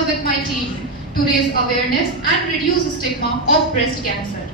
together with my team to raise awareness and reduce stigma of breast cancer.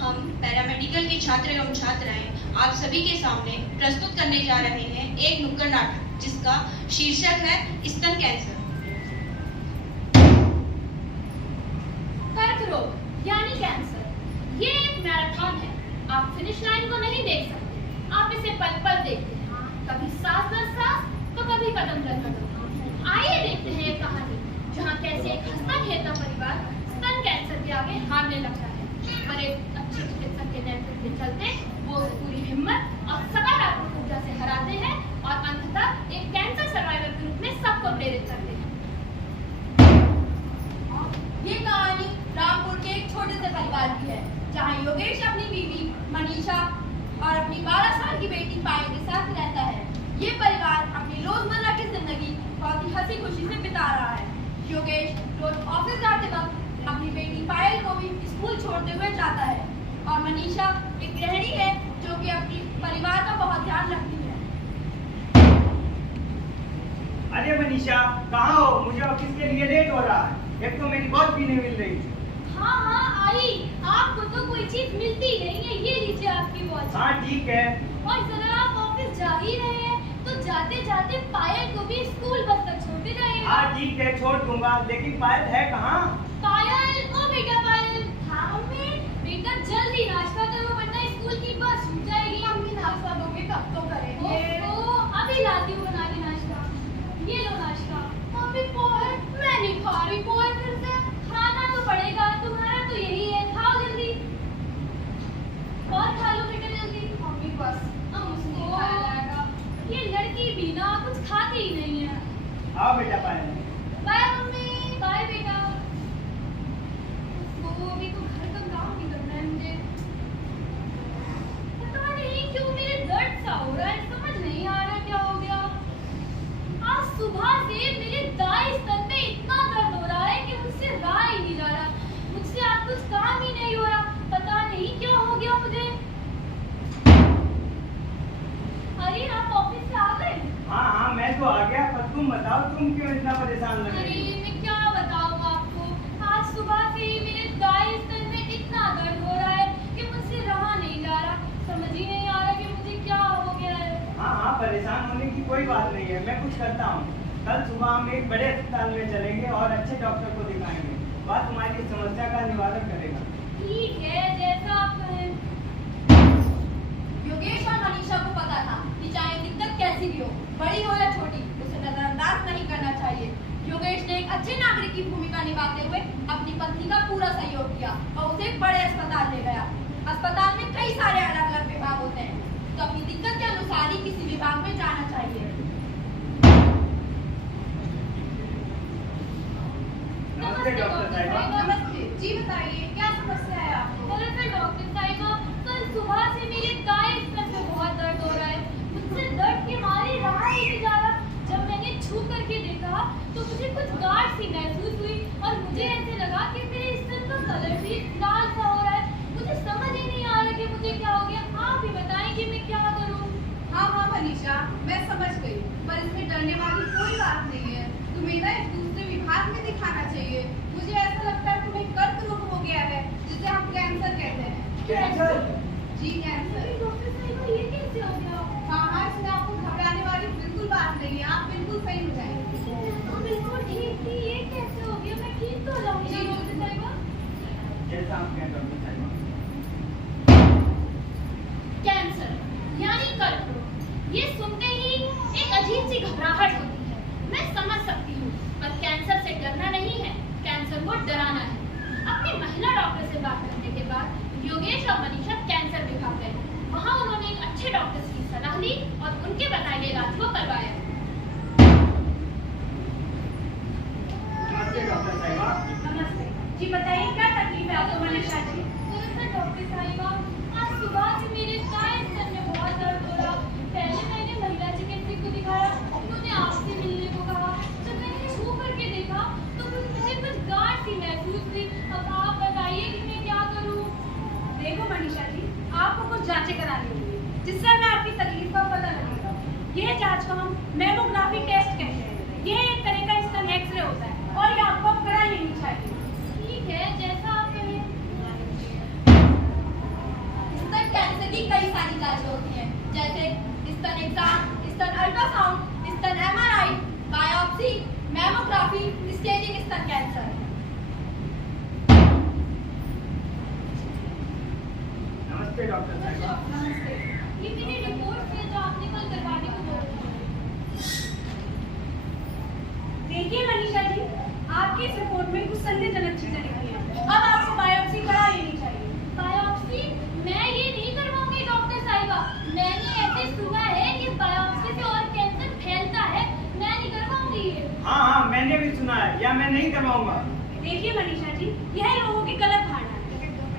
हम paramedical के छात्र एवं छात्राएं आप सभी के सामने प्रस्तुत करने जा रहे हैं एक नुक्कड़ नाटक जिसका शीर्षक है स्तन कैंसर। कर्क रोग यानी कैंसर, ये एक मैराथन है। आप फिनिश लाइन को नहीं देख सकते, आप इसे पल पल देखते हैं, कभी सांस दर सांस तो कभी कदम दर कदम। आइए देखते हैं एक कहानी जहाँ कैसे एक हंसता खेलता परिवार स्तन कैंसर के आगे हारने लगता है, पर एक अच्छे चिकित्सक के नेतृत्व के चलते वो पूरी हिम्मत और सकारात्मक ऊर्जा से हराते हैं और अंततः एक कैंसर सर्वाइवर के रूप में सबको प्रेरित करते हैं। ये कहानी रामपुर के एक छोटे से परिवार की है, जहाँ योगेश अपनी बीवी मनीषा और अपनी 12 साल की बेटी पायल के साथ रहता है। ये परिवार अपनी रोजमर्रा की जिंदगी बहुत ही हंसी खुशी से बिता रहा है। योगेश रोज ऑफिस जाते वक्त अपनी बेटी पायल को भी स्कूल छोड़ते हुए जाता है और मनीषा एक गृहिणी है जो कि अपनी परिवार का बहुत ध्यान रखती है। अरे मनीषा, कहाँ हो? मुझे ऑफिस के लिए लेट हो रहा है। एक तो मेरी बॉस भी नहीं मिल रही। हाँ आई, आपको तो कोई चीज मिलती नहीं है, ये लीजिए आपकी वॉच। हाँ ठीक है। और जरा आप ऑफिस जा ही रहे हैं तो जाते जाते पायल को भी स्कूल बस तक छोड़ते जाइए। हाँ ठीक है, छोड़ दूंगा, लेकिन पायल है कहाँ? पायल, ओ बेटा पायल। हाँ मम्मी। बेटा जल्दी नाश्ता करो वरना स्कूल की बस छूट जाएगी। मम्मी नाश्ता दोगे कब तो करेंगे? ओहो, अभी लाती हूँ बना के नाश्ता। ये लो नाश्ता। मम्मी पोहा, मैं नहीं खा रही पोहा फिर से। खाना तो पड़ेगा, तुम्हारा तो यही है, खाओ जल्दी। और खा लो बेटा जल्दी। मम्मी बस अब मुझसे नहीं खाया जाएगा। ये लड़की भी ना कुछ खाती ही नहीं है। आओ बेटा पायल। Bye mummy. बाय बेटा। वो अभी तो घर का काम भी करना है मुझे। पता नहीं क्यों मेरे दर्द सा हो रहा है, समझ नहीं आ रहा क्या हो गया। आज सुबह से मेरे दाएं स्तन में इतना दर्द हो रहा है कि मुझसे रहा ही नहीं जा रहा। मुझसे आज कुछ काम ही नहीं हो रहा, पता नहीं क्या हो गया मुझे। अरे आप ऑफिस से आ गए? हाँ हाँ, मैं तो आ गया, पर तुम बताओ तुम क्यों इतना परेशान लग अरे रही हो? मैं क्या बताऊं आपको, आज सुबह से ही मेरे दाएं स्तन में इतना दर्द हो रहा है कि मुझसे रहा नहीं जा रहा। समझ ही नहीं आ रहा कि मुझे क्या हो गया है। हाँ हाँ, परेशान होने की कोई बात नहीं है, मैं कुछ करता हूँ। कल सुबह हम एक बड़े अस्पताल में चलेंगे और अच्छे डॉक्टर को दिखाएंगे। वह तुम्हारी समस्या का निवारण करेगा। ठीक है, जैसा आप कहें। योगेश और मनीषा को पता था कि चाहे दिक्कत कैसी भी हो, बड़ी हो या छोटी, उसे नजरअंदाज नहीं करना चाहिए। योगेश ने एक अच्छे नागरिक की भूमिका निभाते हुए अपनी पत्नी का पूरा सहयोग किया और उसे एक बड़े अस्पताल ले गया। अस्पताल में कई सारे अलग अलग विभाग होते हैं, तो अपनी दिक्कत के अनुसार ही किसी विभाग में जाना चाहिए। नमस्ते डॉक्टर साहिबा। नमस्ते जी, बताइए क्या समस्या है आपको? दरअसल डॉक्टर साहिबा, कल सुबह से मेरे दाएं स्तन में बहुत दर्द हो रहा है। मुझसे दर्द के मारे रहा ही नहीं जा रहा। जब मैंने छू करके देखा तो मुझे कुछ गांठ सी महसूस हुई और मुझे ऐसे लगा कि मेरे स्तन का कलर भी लाल सा हो रहा है। मुझे समझ ही नहीं आ रहा कि मुझे क्या हो गया। आप ही बताएं कि मैं क्या करूं। हाँ हाँ मनीषा, मैं समझ गई, पर इसमें डरने वाली कोई बात नहीं है। तुम्हें ना एक दूसरे विभाग में दिखाना चाहिए। मुझे ऐसा लगता है तुम्हें कर्क रोग हो गया है, जिसे हम कैंसर कहते हैं। कैंसर? जी कैंसर। डॉक्टर साहिबा, ये कैसे हो गया? हाँ हाँ, इसमें आपको घबराने वाली बिल्कुल बात नहीं है, आप बिल्कुल सही हो जाएंगे। हाँ बिल्कुल ठीक थी, ये कैसे हो गया? मैं ठीक तो हो जाऊंगी जी। डॉक्टर साहिबा। जैसा आप कहें डॉक्टर साहिबा। कैंसर यानी कर्क रोग, ये सुनते ही एक अजीब सी घबराहट होती है। मैं समझ सकती हूँ, पर कैंसर से डरना नहीं है, कैंसर को डराना है। अब डॉक्टर से बात करने के बाद योगेश और मनीषा कैंसर विभाग गए। वहाँ उन्होंने एक अच्छे डॉक्टर की सलाह ली और उनके बताए गए इलाज को करवाया। नमस्ते डॉक्टर साहिबा। नमस्ते जी, बताइए क्या तकलीफ है आपको मनीषा जी? दरअसल डॉक्टर साहिबा, आज सुबह से मेरे दाएं स्तर में बहुत दर्द हो रहा। पहले मैंने महिला चिकित्सक को दिखाया, उन्होंने आपसे मिलने को कहा। जब मैंने छू करके देखा तो मुझे कुछ गांठ सी महसूस हुई। अब आप बताइए कि मैं क्या करूं? देखो मनीषा जी, आपको कुछ जांचें करानी होंगी जिससे हमें आपकी तकलीफ का पता लगेगा। यह जांच को हम मैमोग्राफी टेस्ट कहते हैं। यह एक तरह का स्तन एक्सरे होता है और ये आपको करा लेनी चाहिए। ठीक है, जैसा आप कहें। स्तन कैंसर की कई सारी जांचें होती हैं, जैसे स्तन एग्जाम, स्तन अल्ट्रासाउंड, स्तन एमआरआई, बायोप्सी, मैमोग्राफी, स्टेजिंग स्तन कैंसर। नमस्ते डॉक्टर साहिबा। नमस्ते। ये मेरी रिपोर्ट है जो आपने कल करवाने को बोला था। देखिए मनीषा जी, आपकी इस रिपोर्ट में कुछ संदेहजनक चीजें निकली हैं। अब आपको बायोप्सी करा लेनी चाहिए। बायोप्सी? मैं ये नहीं करवाऊंगी डॉक्टर साहिबा। मैंने ऐसे सुना है कि बायोप्सी से और कैंसर फैलता है। मैं नहीं करवाऊंगी ये। हाँ, मैंने भी सुना है, या मैं नहीं करवाऊंगा। देखिए मनीषा जी, यह लोगों की गलत धारणा है।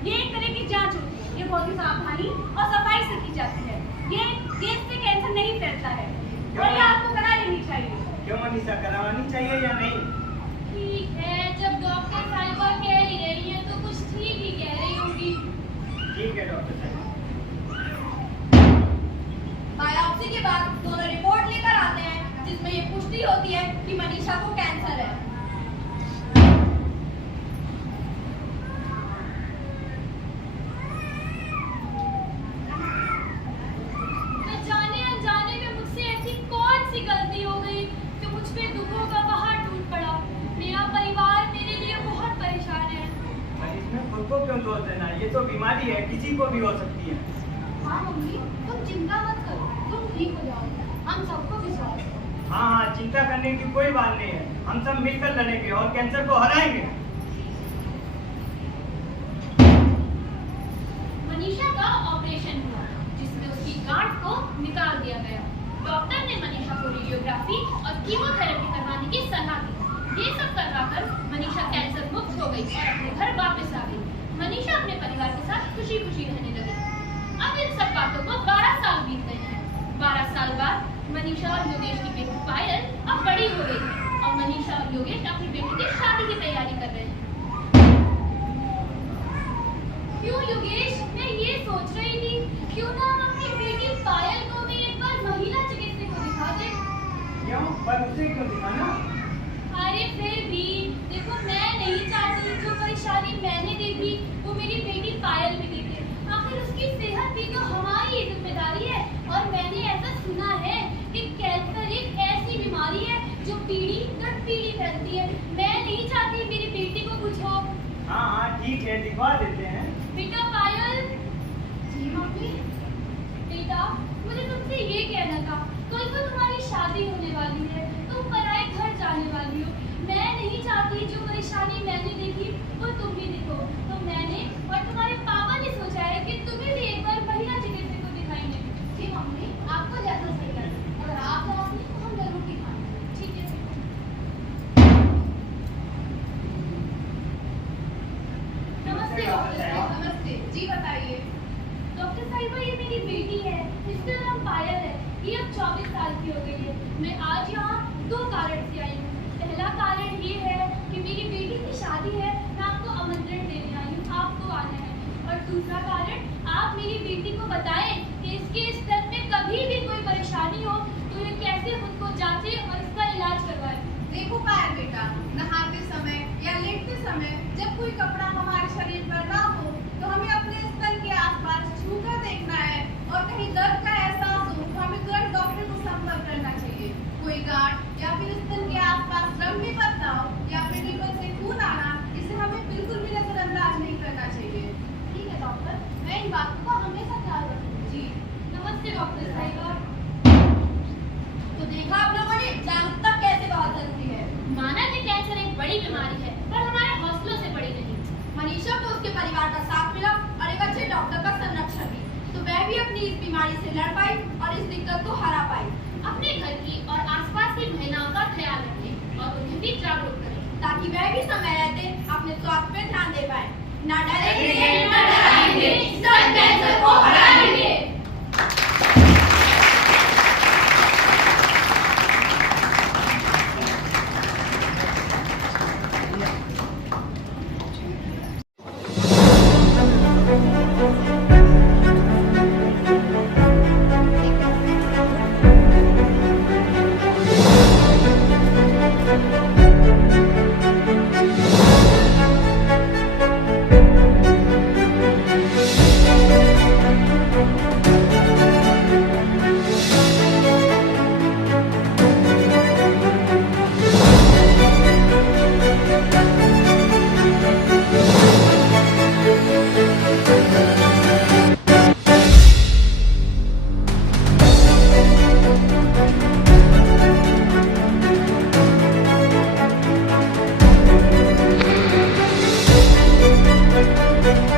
ये एक तरह की जांच होती है, ये बहुत ही सावधानी और सफाई से की जाती है। ये से कैंसर नहीं फैलता है और ये आपको करा लेनी चाहिए। क्यों मनीषा, करवानी चाहिए या नहीं? ठीक है, जब डॉक्टर साहिबा कह ही रही है तो कुछ ठीक ही कह रही होगी। ठीक है डॉक्टर साहिबा। बायोप्सी के बाद दोनों रिपोर्ट लेकर आते हैं जिसमें ये पुष्टि होती है कि मनीषा को कैंसर है। न जाने अनजाने में मुझसे ऐसी कौन सी गलती हो गई कि मुझ पे दुखों का पहाड़ टूट पड़ा। मेरा परिवार मेरे लिए बहुत परेशान है। पर इसमें खुद को क्यों दोष देना? ये तो बीमारी है, किसी को भी हो सकती है। हाँ मम्मी, तुम चिंता मत करो, तुम ठीक हो जाओगे। हम सबको विश्वास है। हाँ, चिंता करने की कोई बात नहीं है। हम सब मिलकर लड़ेंगे और कैंसर को हराएंगे। मनीषा का ऑपरेशन हुआ जिसमें उसकी गांठ को निकाल दिया गया। डॉक्टर ने मनीषा को रेडियोग्राफी और कीमोथेरेपी करवाने की सलाह दी। ये सब करवाकर मनीषा कैंसर मुक्त हो गई और अपने घर वापस आ गई। मनीषा अपने परिवार के साथ खुशी खुशी रहने लगी। अब इन सब बातों को 12 साल बीत गए हैं। 12 साल बाद मनीषा और योगेश की बेटी पायल अब बड़ी हो गई है और मनीषा और योगेश अपनी बेटी की शादी की तैयारी कर रहे हैं। क्यों योगेश, मैं ये सोच रही थी क्यों ना हम अपनी बेटी पायल को भी एक बार महिला चिकित्सक को दिखा दें। क्यों? पर उसे क्यों दिखाना? अरे फिर भी देखो, मैं नहीं चाहती जो परेशानी मैंने देखी वो मेरी बेटी पायल भी देखे। आखिर उसकी सेहत भी तो हमारी ही जिम्मेदारी है। और मैंने ऐसा सुना है कि कैंसर एक ऐसी बीमारी है जो पीढ़ी दर पीढ़ी फैलती है। मैं नहीं चाहती मेरी बेटी को कुछ हो। हाँ, ठीक है, दिखवा देते हैं। बेटा पायल। जी मम्मी। बेटा, मुझे तुमसे ये कहना था, कल को तुम्हारी शादी होने वाली है, तुम पराए घर जाने वाली हो। मैं नहीं चाहती जो परेशानी मैंने देखी वो तुम भी देखो। तो मैंने और तुम्हारे पापा ने सोचा है कि तुम्हें भी एक बार महिला चिकित्सक को दिखाएंगे। जी मम्मी, आपको जैसा सही लगे। अगर आप चाहोगी तो हम जरूर दिखाएंगे। ठीक है। नमस्ते डॉक्टर साहब। नमस्ते जी, बताइए। डॉक्टर साहिबा, ये मेरी बेटी है, इसका नाम पायल है। ये अब 24 साल की हो गई है। मैं आज यहाँ 2 कारण से आई हूँ। पहला कारण ये है कि मेरी बेटी की शादी है, मैं आपको आमंत्रण देने आई हूँ, आपको आना है। और दूसरा कारण, आप मेरी बेटी को बताएं कि इसके स्तर में कभी भी कोई परेशानी हो तो ये कैसे खुद को जांचे और इसका इलाज करवाए। देखो पायल बेटा, नहाते समय या लेटते समय जब कोई कपड़ा हमारे शरीर पर ना हो तो हमें अपने स्तन के आसपास छूकर देखना है और कहीं दर्द का एहसास हो तो हमें तुरंत डॉक्टर को संपर्क करना चाहिए। कोई गांठ या फिर स्तन के आसपास रंग में पड़ना हो या फिर निपल से खून आना, इसे हमें बिल्कुल भी नजरअंदाज नहीं करना चाहिए। ठीक है डॉक्टर, मैं इन बातों का हमेशा ख्याल रखूंगी। जी। नमस्ते डॉक्टर साहिबा। तो देखा आप लोगों ने, जागरूकता कैसे बहुत जरूरी है। माना कि कैंसर एक बड़ी बीमारी है पर हमारे हौसलों से बड़ी नहीं। मनीषा को उसके परिवार का साथ मिला और एक अच्छे डॉक्टर का संरक्षण भी, तो वह भी अपनी इस बीमारी से लड़ पाई और इस दिक्कत को हरा पाई। अपने घर की और आसपास की महिलाओं का ख्याल रखें और उन्हें भी जागरूक करें, ताकि वह भी समय रहते अपने स्वास्थ्य पे ध्यान दे पाए। ना डरेंगे, न डराएंगे।